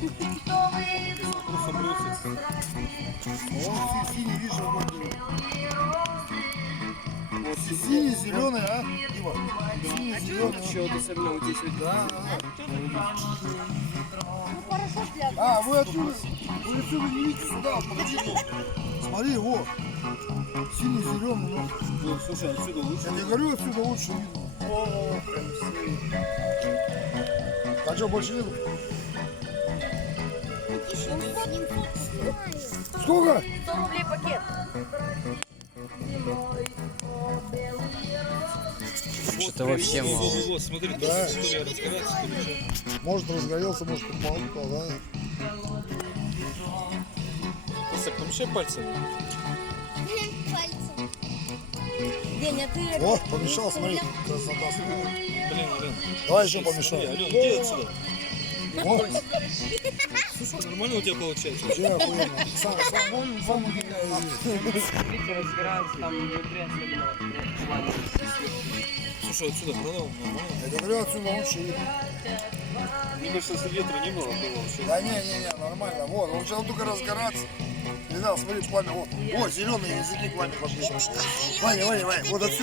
Просто бросится. Он синий, видишь, вот синий, зеленый, а? Дима, синий, зеленый. Еще вот особенно вот здесь вот. Да, да. Ну хорошо для... А, вы отсюда не видите сюда, вот покажи. Смотри, вот. Синий, зеленый, ну. Ну, слушай, отсюда лучше. Я тебе говорю, отсюда лучше видно. О, прям сильно. А что, больше нету? Сколько? 100 рублей пакет. Что-то вообще мало. Вот, смотри, Да. да. То ли разгорается, то ли что. Может разгорелся, может упал, да. Просто помешай пальцем. Деня, ты... О, помешал, смотри. Красота. Блин. Давай еще Смотри, помешай. Ален, иди отсюда. О, Слушай, нормально у тебя получается? вообще охуенно. Сам Смотрите, разбираются там внутри особенно. Слушай, отсюда продал, нормально. я говорю, отсюда лучше видно. Мне кажется, если ветра не было, было вообще. Да не, нормально. Вот, он сейчас только разгораться. Не знал, смотри, пламя, вот. Вот, зеленые языки пламя пошли. Ваня, вот отсюда.